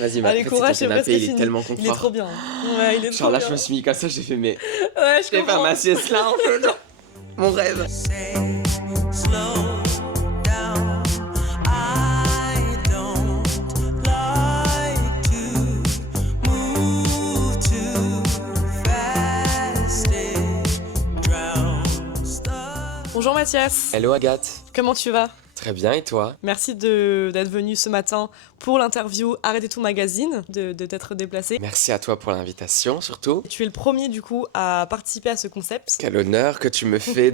Vas-y, Allez, en fait, courage, c'est c'est ton presque canapé, il est fini. tellement Il est confort. trop bien. Ouais, il est trop Genre là, bien. je me suis mis comme ça, j'ai fait, mais Ouais, je vais faire ma sieste là, en fait. Genre, mon rêve. Say, slow down. I don't like to move too fast. It drowns the Bonjour Mathias, Hello Agathe. comment tu vas? Très bien, et toi? Merci d'être venu ce matin pour l'interview Arrêtez tout magazine, de t'être déplacé. Merci à toi pour l'invitation, surtout. Tu es le premier du coup à participer à ce concept. Quel honneur que tu me fais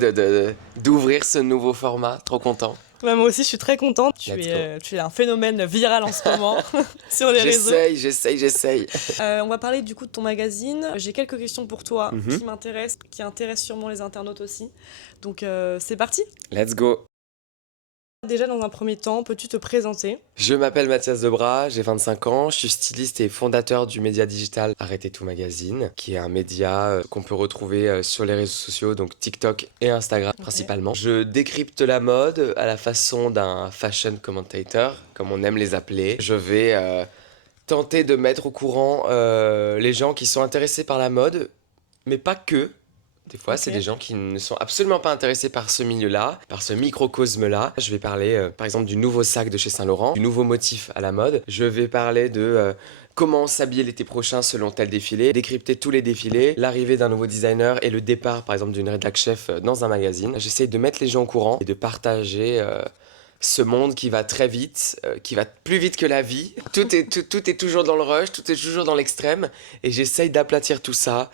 d'ouvrir ce nouveau format, trop content. Ouais, moi aussi je suis très contente. Tu Let's es un phénomène viral en ce moment sur les réseaux. J'essaye. On va parler du coup de ton magazine. J'ai quelques questions pour toi Mhm. qui m'intéressent, qui intéressent sûrement les internautes aussi. Donc c'est parti. Let's go. Déjà dans un premier temps, peux-tu te présenter? Je m'appelle Mathias Debras, j'ai 25 ans, je suis styliste et fondateur du média digital Arrêtez tout magazine, qui est un média qu'on peut retrouver sur les réseaux sociaux, donc TikTok et Instagram principalement. Je décrypte la mode à la façon d'un fashion commentator, comme on aime les appeler. Je vais tenter de mettre au courant les gens qui sont intéressés par la mode, mais pas que. Des fois, c'est Ok. des gens qui ne sont absolument pas intéressés par ce milieu-là, par ce microcosme-là. Je vais parler, par exemple, du nouveau sac de chez Saint-Laurent, du nouveau motif à la mode. Je vais parler de comment s'habiller l'été prochain selon tel défilé, décrypter tous les défilés, l'arrivée d'un nouveau designer et le départ, par exemple, d'une rédac chef dans un magazine. J'essaye de mettre les gens au courant et de partager ce monde qui va très vite, qui va plus vite que la vie. Tout est toujours dans le rush, tout est toujours dans l'extrême. Et j'essaye d'aplatir tout ça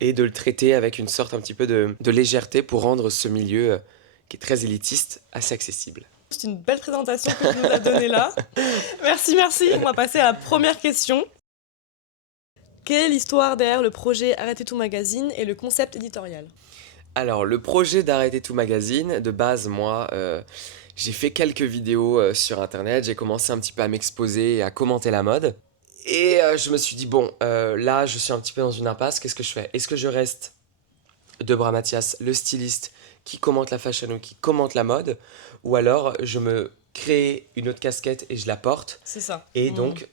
et de le traiter avec une sorte un petit peu de légèreté pour rendre ce milieu qui est très élitiste assez accessible. C'est une belle présentation que tu nous as donnée là. Merci. On va passer à la première question. Quelle est l'histoire derrière le projet Arrêtez tout magazine et le concept éditorial? Alors, le projet d'Arrêter tout magazine, de base, moi, j'ai fait quelques vidéos sur Internet, j'ai commencé un petit peu à m'exposer et à commenter la mode. Et je me suis dit, bon, là, je suis un petit peu dans une impasse, qu'est-ce que je fais? Est-ce que je reste Debras Mathias, le styliste qui commente la fashion ou qui commente la mode? Ou alors, je me crée une autre casquette et je la porte. C'est ça. Et donc,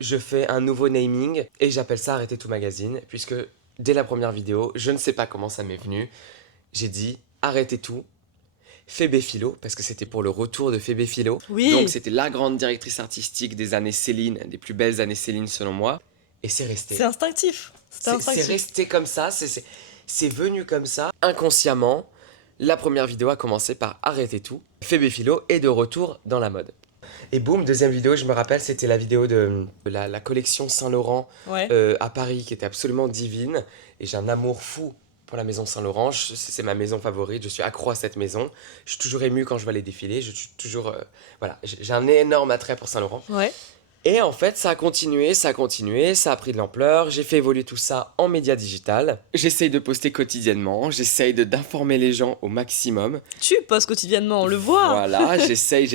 je fais un nouveau naming et j'appelle ça Arrêtez tout magazine, puisque dès la première vidéo, je ne sais pas comment ça m'est venu, j'ai dit Arrêtez tout, Phébé Philo, parce que c'était pour le retour de Phébé Philo. Oui. Donc c'était la grande directrice artistique des années Céline, des plus belles années Céline selon moi. Et c'est resté. C'est instinctif. C'est resté comme ça, c'est venu comme ça. Inconsciemment, la première vidéo a commencé par Arrêtez tout. Phébé Philo est de retour dans la mode. Et boum, deuxième vidéo, je me rappelle, c'était la vidéo de la collection Saint-Laurent Ouais. à Paris qui était absolument divine. Et j'ai un amour fou pour la maison Saint-Laurent. C'est ma maison favorite, je suis accro à cette maison. Je suis toujours ému quand je vois les défilés. Je suis toujours. Voilà, j'ai un énorme attrait pour Saint-Laurent. Ouais. Et en fait, ça a continué, ça a pris de l'ampleur. J'ai fait évoluer tout ça en média digital. J'essaye de poster quotidiennement, j'essaye d'informer les gens au maximum. Tu postes quotidiennement, on le voit. Voilà, j'essaye.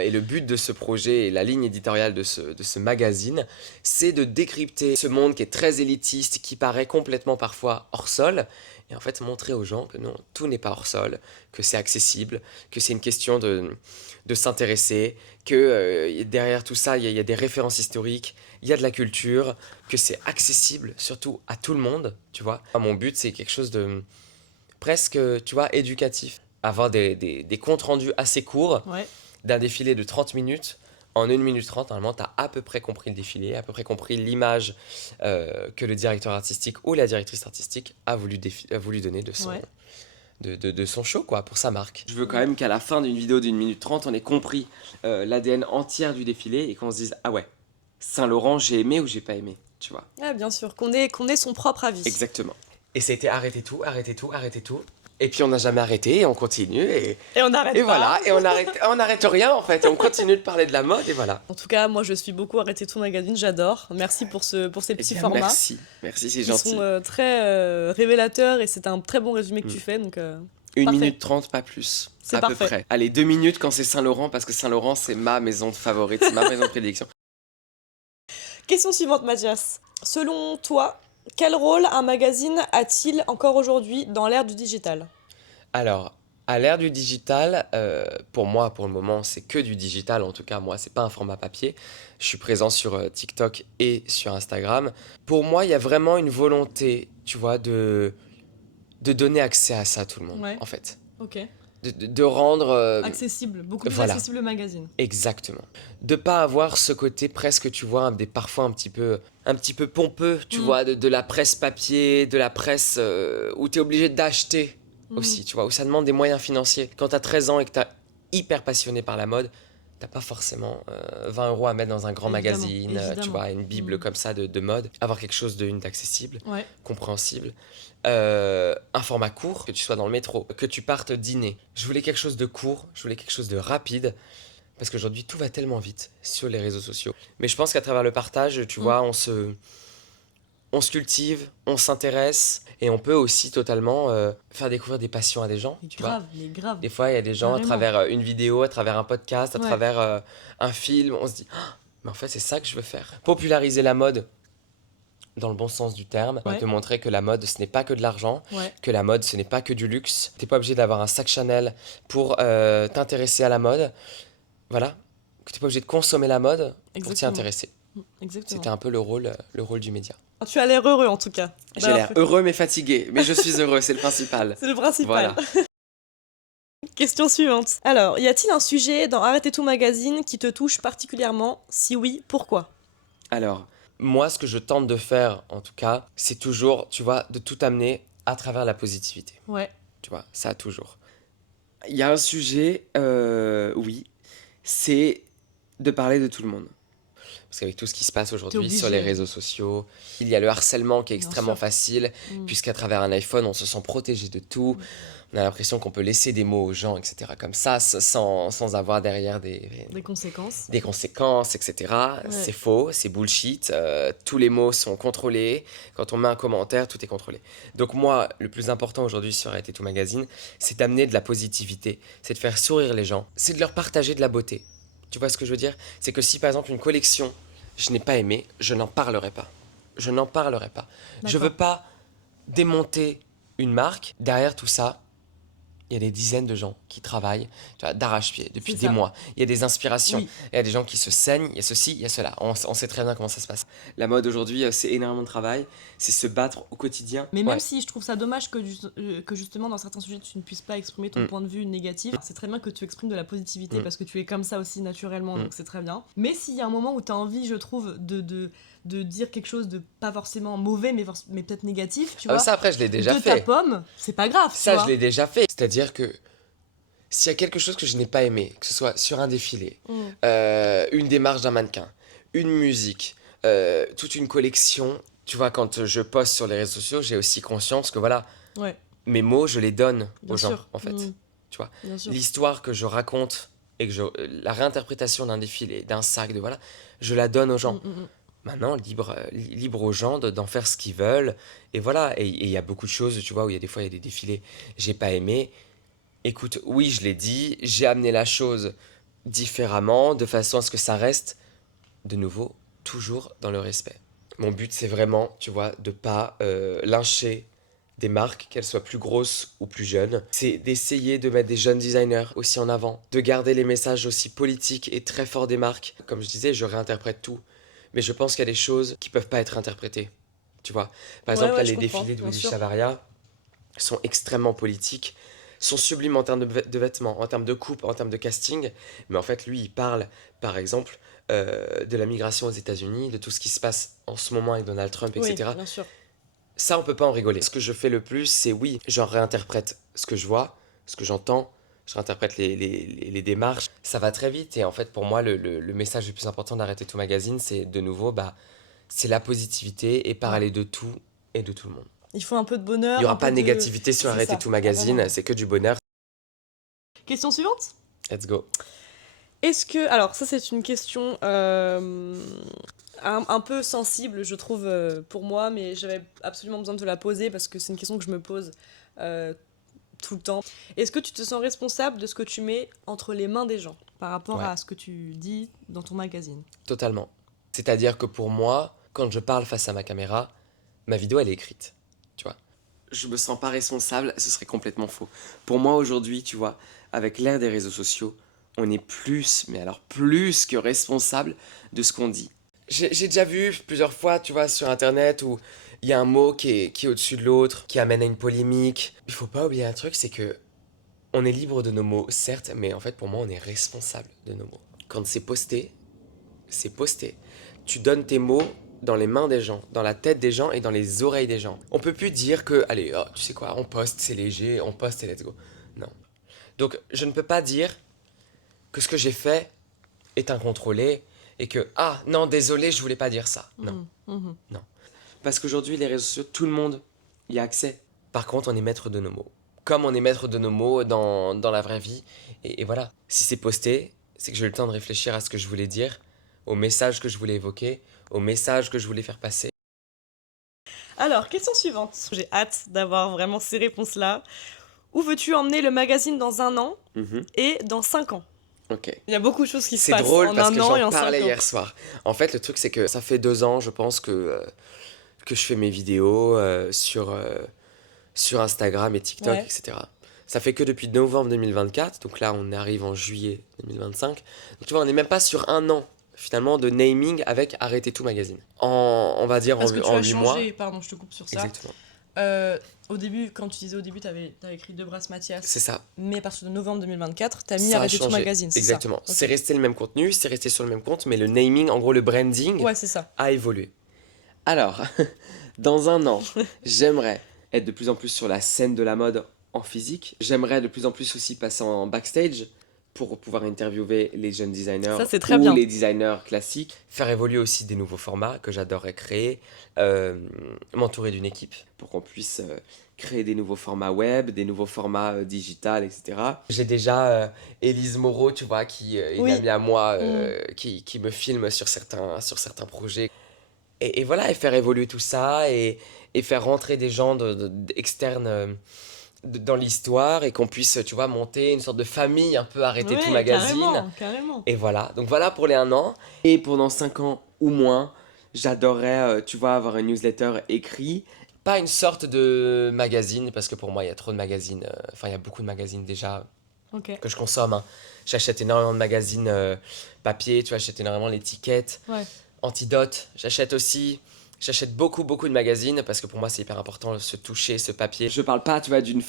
Et le but de ce projet et la ligne éditoriale de ce magazine, c'est de décrypter ce monde qui est très élitiste, qui paraît complètement parfois hors sol. Et en fait, montrer aux gens que non, tout n'est pas hors sol, que c'est accessible, que c'est une question de s'intéresser, que derrière tout ça, il y a des références historiques, il y a de la culture, que c'est accessible surtout à tout le monde, tu vois. Mon but, c'est quelque chose de presque, tu vois, éducatif. Avoir des comptes rendus assez courts Ouais. d'un défilé de 30 minutes. En 1 minute 30, normalement, tu as à peu près compris le défilé, à peu près compris l'image que le directeur artistique ou la directrice artistique a voulu donner de son, Ouais. de son show, quoi, pour sa marque. Je veux quand même qu'à la fin d'une vidéo d'1 minute 30, on ait compris l'ADN entière du défilé et qu'on se dise, ah ouais, Saint-Laurent, j'ai aimé ou j'ai pas aimé, tu vois. Ah, bien sûr, qu'on ait son propre avis. Exactement. Et ça a été arrêtez tout. Et puis on n'a jamais arrêté et on continue et Et on n'arrête pas. voilà, et on arrête rien en fait, et on continue de parler de la mode et voilà. En tout cas, moi je suis beaucoup Arrêtez tout magazine, j'adore. Merci pour ces Eh petits bien, formats. merci, c'est Ils gentil. sont très révélateurs et c'est un très bon résumé que tu fais. Donc, 1 parfait. minute 30, pas plus. C'est à peu parfait. près. Allez, 2 minutes quand c'est Saint-Laurent, parce que Saint-Laurent c'est ma maison favorite, c'est ma maison de prédilection. Question suivante, Mathias. Selon toi, quel rôle un magazine a-t-il encore aujourd'hui dans l'ère du digital? Alors, À l'ère du digital, pour moi, pour le moment, c'est que du digital. En tout cas, moi, c'est pas un format papier. Je suis présent sur TikTok et sur Instagram. Pour moi, il y a vraiment une volonté, tu vois, de donner accès à ça à tout le monde, Ouais. en fait. Ok. De rendre... Accessible, beaucoup plus voilà. accessible le magazine. Exactement. De pas avoir ce côté presque, tu vois, parfois un petit peu pompeux, tu Mm. vois, de la presse papier, de la presse où tu es obligé d'acheter aussi, tu vois, où ça demande des moyens financiers. Quand tu as 13 ans et que tu es hyper passionné par la mode, t'as pas forcément 20 € à mettre dans un grand Évidemment, magazine, tu évidemment. vois, une bible Mm. comme ça de mode. Avoir quelque chose d'accessible, Ouais. compréhensible. Un format court, que tu sois dans le métro, que tu partes dîner. Je voulais quelque chose de court, je voulais quelque chose de rapide. Parce qu'aujourd'hui, tout va tellement vite sur les réseaux sociaux. Mais je pense qu'à travers le partage, tu vois, on se cultive, on s'intéresse et on peut aussi totalement faire découvrir des passions à des gens. Mais Tu vois. grave, mais grave. Des fois, il y a des gens Carrément. à travers une vidéo, à travers un podcast, à Ouais. travers un film, on se dit ah, mais en fait, c'est ça que je veux faire. Populariser la mode dans le bon sens du terme, Ouais. te montrer que la mode, ce n'est pas que de l'argent, Ouais. que la mode, ce n'est pas que du luxe. T'es pas obligé d'avoir un sac Chanel pour t'intéresser à la mode. Voilà. Que t'es pas obligé de consommer la mode pour t'y Exactement. intéresser. Exactement. C'était un peu le rôle du média. Tu as l'air heureux en tout cas. J'ai l'air heureux mais fatigué, mais je suis heureux, c'est le principal. C'est le principal. Voilà. Question suivante. Alors, y a-t-il un sujet dans Arrête et tout magazine qui te touche particulièrement? Si oui, pourquoi? Alors, moi, ce que je tente de faire, en tout cas, c'est toujours, tu vois, de tout amener à travers la positivité. Ouais. Tu vois, ça toujours. Il y a un sujet, oui, c'est de parler de tout le monde. Parce qu'avec tout ce qui se passe aujourd'hui obligé. sur les réseaux sociaux, il y a le harcèlement qui est Bien extrêmement sûr. facile, Mm. puisqu'à travers un iPhone, on se sent protégé de tout. On a l'impression qu'on peut laisser des mots aux gens, etc. comme ça, sans avoir derrière Des conséquences. des conséquences, etc. Ouais. C'est faux, c'est bullshit. Tous les mots sont contrôlés. Quand on met un commentaire, tout est contrôlé. Donc moi, le plus important aujourd'hui sur Arrête et tout magazine, c'est d'amener de la positivité, c'est de faire sourire les gens, c'est de leur partager de la beauté. Tu vois ce que je veux dire? C'est que si par exemple une collection, je n'ai pas aimé, je n'en parlerai pas. Je n'en parlerai pas. Je D'accord. veux pas démonter une marque. Derrière tout ça, il y a des dizaines de gens qui travaillent, tu vois, d'arrache-pied depuis C'est des ça. mois. Il y a des inspirations, Oui. il y a des gens qui se saignent, il y a ceci, il y a cela. On sait très bien comment ça se passe. La mode aujourd'hui, c'est énormément de travail, c'est se battre au quotidien. Mais Ouais. même si je trouve ça dommage que justement dans certains sujets tu ne puisses pas exprimer ton Mm. point de vue négatif, c'est très bien que tu exprimes de la positivité Mm. parce que tu es comme ça aussi naturellement, Mm. donc c'est très bien. Mais s'il y a un moment où tu as envie, je trouve, de dire quelque chose de pas forcément mauvais, mais peut-être négatif, tu vois, Ça après, je l'ai déjà de ta fait. pomme, c'est pas grave, tu Ça, vois. je l'ai déjà fait. C'est-à-dire que s'il y a quelque chose que je n'ai pas aimé, que ce soit sur un défilé, une démarche d'un mannequin, une musique, toute une collection, tu vois, quand je poste sur les réseaux sociaux, j'ai aussi conscience que voilà, Ouais, mes mots, je les donne bien aux gens, sûr. en fait. Mm. Tu vois. Bien sûr. L'histoire que je raconte et que la réinterprétation d'un défilé, d'un sac, voilà, je la donne aux gens. Mm. Maintenant, libre aux gens d'en faire ce qu'ils veulent. Et voilà, et il y a beaucoup de choses, tu vois, où il y a des fois, il y a des défilés, j'ai pas aimé. Écoute, oui, je l'ai dit, j'ai amené la chose différemment, de façon à ce que ça reste, de nouveau, toujours dans le respect. Mon but, c'est vraiment, tu vois, de pas lyncher des marques, qu'elles soient plus grosses ou plus jeunes. C'est d'essayer de mettre des jeunes designers aussi en avant, de garder les messages aussi politiques et très forts des marques. Comme je disais, je réinterprète tout, mais je pense qu'il y a des choses qui peuvent pas être interprétées. Tu vois, par exemple, Ouais, là, je les comprends, défilés de bien Willy sûr. Chavaria sont extrêmement politiques, sont sublimes en termes de vêtements, en termes de coupe, en termes de casting, mais en fait, lui, il parle, par exemple, de la migration aux États-Unis, de tout ce qui se passe en ce moment avec Donald Trump, Oui, etc. bien sûr. Ça, on peut pas en rigoler. Ce que je fais le plus, c'est oui, je réinterprète ce que je vois, ce que j'entends, je réinterprète les démarches. Ça va très vite et en fait, pour moi, le message le plus important d'Arrêter tout magazine, c'est de nouveau, c'est la positivité et parler de tout et de tout le monde. Il faut un peu de bonheur. Il n'y un aura pas peu de négativité sur C'est Arrêter ça, tout magazine, vraiment. c'est que du bonheur. Question suivante. Let's go. Est-ce que... Alors, ça, c'est une question un peu sensible, je trouve, pour moi, mais j'avais absolument besoin de te la poser parce que c'est une question que je me pose tout le temps. Est-ce que tu te sens responsable de ce que tu mets entre les mains des gens par rapport Ouais. à ce que tu dis dans ton magazine? Totalement. C'est-à-dire que pour moi, quand je parle face à ma caméra, ma vidéo, elle est écrite. Tu vois. je me sens pas responsable, ce serait complètement faux. Pour moi aujourd'hui, tu vois, avec l'ère des réseaux sociaux, on est plus, mais alors plus que responsable de ce qu'on dit. J'ai déjà vu plusieurs fois, tu vois, sur internet où il y a un mot qui est au-dessus de l'autre, qui amène à une polémique. Il faut pas oublier un truc, c'est que on est libre de nos mots, certes, mais en fait pour moi on est responsable de nos mots. Quand c'est posté, c'est posté. Tu donnes tes mots dans les mains des gens, dans la tête des gens et dans les oreilles des gens. On peut plus dire que, allez, oh, tu sais quoi, on poste, c'est léger, on poste et let's go. Non. Donc je ne peux pas dire que ce que j'ai fait est incontrôlé et que, ah non, désolé, je voulais pas dire ça. Non. Non. Parce qu'aujourd'hui, les réseaux sociaux, tout le monde y a accès. Par contre, on est maître de nos mots. Comme on est maître de nos mots dans la vraie vie. Et voilà. Si c'est posté, c'est que j'ai eu le temps de réfléchir à ce que je voulais dire, au message que je voulais évoquer, au message que je voulais faire passer. Alors, question suivante. J'ai hâte d'avoir vraiment ces réponses-là. Où veux-tu emmener le magazine dans 1 an et dans 5 ans? Ok. Il y a beaucoup de choses qui se C'est passent drôle en parce un que an et j'en en 5 parlais ans. hier soir. En fait, le truc, c'est que ça fait 2 ans, je pense, que je fais mes vidéos sur Instagram et TikTok, Ouais. etc. Ça fait que depuis novembre 2024, donc là, on arrive en juillet 2025. Donc tu vois, on n'est même pas sur 1 an, finalement, de naming avec Arrêtez tout magazine. On va dire Parce que tu en as 8 mois. changé, pardon, je te coupe sur ça. Exactement. Au début, quand tu disais au début, t'avais écrit De Brasse Mathias, C'est ça. mais à partir de novembre 2024, t'as mis Ça a Arrêtez tout changé. magazine, c'est Exactement. ça? Ok. C'est resté le même contenu, c'est resté sur le même compte, mais le naming, en gros, le branding, Ouais, c'est ça. a évolué. Alors, dans 1 an, j'aimerais être de plus en plus sur la scène de la mode en physique. J'aimerais de plus en plus aussi passer en backstage pour pouvoir interviewer les jeunes designers Ça, c'est très ou bien. les designers classiques. Faire évoluer aussi des nouveaux formats que j'adorerais créer. M'entourer d'une équipe pour qu'on puisse créer des nouveaux formats web, des nouveaux formats digital, etc. J'ai déjà Élise Moreau, tu vois, qui est une Oui. amie à moi, qui me filme sur certains projets. Et voilà, et faire évoluer tout ça et faire rentrer des gens externes dans l'histoire et qu'on puisse, tu vois, monter une sorte de famille un peu Arrêter tout Ouais, magazine. carrément. Et voilà, donc voilà pour les 1 an. Et pendant 5 ans ou moins, j'adorerais, tu vois, avoir une newsletter écrite. Pas une sorte de magazine, parce que pour moi, il y a trop de magazines. Enfin, il y a beaucoup de magazines déjà Ok. que je consomme. Hein. J'achète énormément de magazines papier, tu vois, j'achète énormément l'étiquette. Ouais. Antidote, j'achète aussi. J'achète beaucoup de magazines parce que pour moi c'est hyper important se toucher ce papier. Je parle pas, tu vois, d'un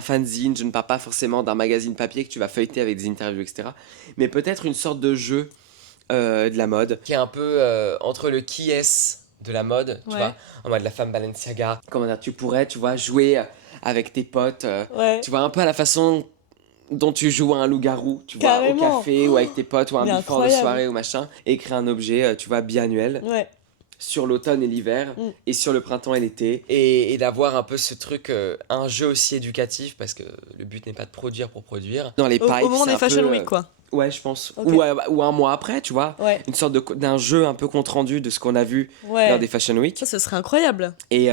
fanzine, je ne parle pas forcément d'un magazine papier que tu vas feuilleter avec des interviews, etc. Mais peut-être une sorte de jeu de la mode qui est un peu entre le qui est de la mode, tu Ouais. vois, en mode la femme Balenciaga. Comment dire, tu pourrais, tu vois, jouer avec tes potes, Ouais. tu vois, un peu à la façon dont tu joues à un loup-garou, tu vois, au Carrément. café ou avec tes potes ou un Mais before de incroyable. soirée ou machin, et créer un objet, tu vois, biannuel Ouais. sur l'automne et l'hiver et sur le printemps et l'été et d'avoir un peu ce truc un jeu aussi éducatif parce que le but n'est pas de produire pour produire dans les Au pipes moment c'est des un Fashion peu, Week, quoi. ouais je pense Ok. ou 1 mois après tu vois Ouais. une sorte d'un jeu un peu compte rendu de ce qu'on a vu Ouais. lors des Fashion Week Ça, ce serait incroyable. et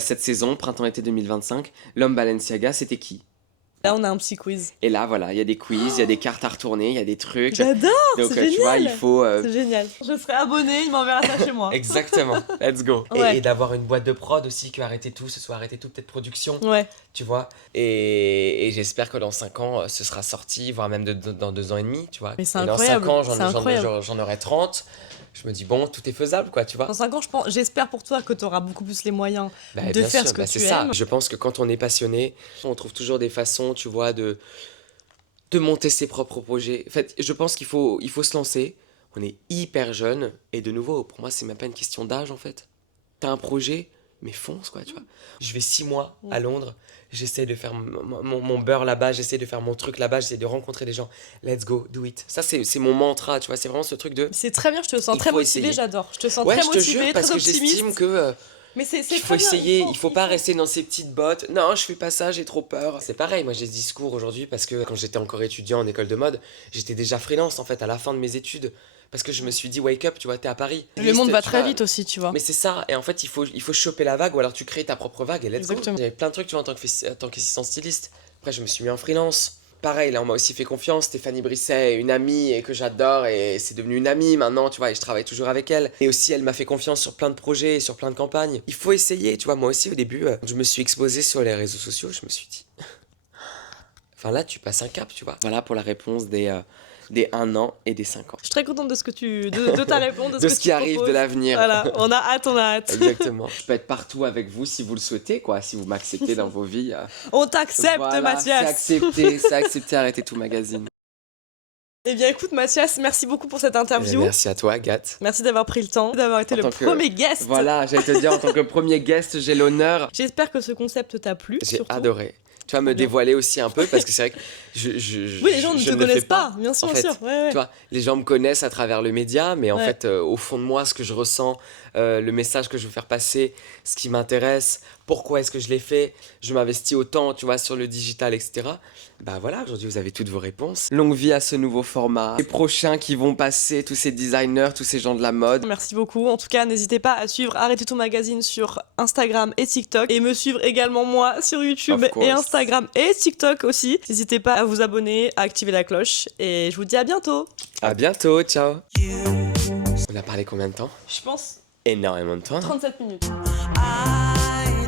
cette saison printemps-été 2025 l'homme Balenciaga c'était qui? Là, on a un petit quiz. Et là voilà il y a des quiz il y a des cartes à retourner il y a des trucs J'adore, donc c'est tu vois il génial. faut C'est génial. Je serai abonnée, il m'enverra ça chez moi. exactement, let's go. Ouais. Et d'avoir une boîte de prod aussi, que Arrêter tout, ce soit Arrêter tout, peut-être production, Ouais. tu vois. Et j'espère que dans 5 ans, ce sera sorti, voire même dans 2 ans et demi, tu vois. Mais c'est et dans incroyable, 5 ans, c'est incroyable. j'en aurai 30. Je me dis, bon, tout est faisable, quoi, tu vois. Dans 5 ans, j'espère pour toi que tu auras beaucoup plus les moyens Bah, de bien faire sûr, ce que bah, tu c'est ça. aimes. Je pense que quand on est passionné, on trouve toujours des façons, tu vois, de monter ses propres projets. En fait, je pense qu'il faut se lancer. On est hyper jeune. Et de nouveau, pour moi, c'est même pas une question d'âge, en fait. T'as un projet, mais fonce, quoi, tu vois. Je vais 6 mois à Londres. J'essaie de faire mon beurre là-bas. J'essaie de faire mon truc là-bas. J'essaie de rencontrer des gens. Let's go, do it. Ça, c'est mon mantra, tu vois. C'est vraiment ce truc de... C'est très bien, je te sens Il très faut motivée, essayer. j'adore. Je te sens Ouais, très je te motivée, jure, parce très que j'estime optimiste. que... Mais c'est il faut très bien, essayer, il faut pas il faut. rester dans ces petites bottes. Non, je fais pas ça, j'ai trop peur. C'est pareil, moi j'ai ce discours aujourd'hui parce que quand j'étais encore étudiant en école de mode, j'étais déjà freelance en fait à la fin de mes études. Parce que je me suis dit, wake up, tu vois, t'es à Paris. Le monde va Tu très vois. vite aussi, tu vois. Mais c'est ça, et en fait il faut choper la vague ou alors tu crées ta propre vague et let's go. Exactement. J'avais plein de trucs, tu vois, en tant qu'assistant styliste. Après je me suis mis en freelance. pareil, là, on m'a aussi fait confiance. Stéphanie Brisset est une amie et que j'adore et c'est devenu une amie maintenant, tu vois, et je travaille toujours avec elle. Et aussi, elle m'a fait confiance sur plein de projets, sur plein de campagnes. Il faut essayer, tu vois. Moi aussi, au début, je me suis exposé sur les réseaux sociaux, je me suis dit... Enfin là, tu passes un cap, tu vois. Voilà pour la réponse des 1 an et des 5 ans. Je suis très contente de ce que de ta réponse, de, De ce ce que qui tu arrive, proposes. de l'avenir. Voilà, on a hâte. Exactement. Je peux être partout avec vous si vous le souhaitez, quoi. Si vous m'acceptez dans vos vies. On t'accepte, Voilà, Mathias. c'est accepté, arrêtez tout magazine. Eh bien, écoute, Mathias, merci beaucoup pour cette interview. Merci à toi, Agathe. Merci d'avoir pris le temps, d'avoir été En le tant que- premier guest. Voilà, j'allais te dire, en tant que premier guest, j'ai l'honneur. J'espère que ce concept t'a plu. J'ai surtout. adoré. Tu vas me bien. dévoiler aussi un peu parce que c'est vrai que Oui, les gens ne je te le fais connaissent pas, bien sûr, en bien fait. sûr. Ouais. Tu vois, les gens me connaissent à travers le média, mais en Ouais. fait, au fond de moi, ce que je ressens, le message que je veux faire passer, ce qui m'intéresse, pourquoi est-ce que je l'ai fait, je m'investis autant, tu vois, sur le digital, etc. Bah voilà, aujourd'hui, vous avez toutes vos réponses. Longue vie à ce nouveau format. Les prochains qui vont passer, tous ces designers, tous ces gens de la mode. Merci beaucoup. En tout cas, n'hésitez pas à suivre Arrêtez tout magazine sur Instagram et TikTok et me suivre également moi sur YouTube Of course. et Instagram et TikTok aussi. N'hésitez pas à vous abonner, à activer la cloche et je vous dis à bientôt. À bientôt, ciao. On a parlé combien de temps? Je pense Énormément de temps. 37 minutes. I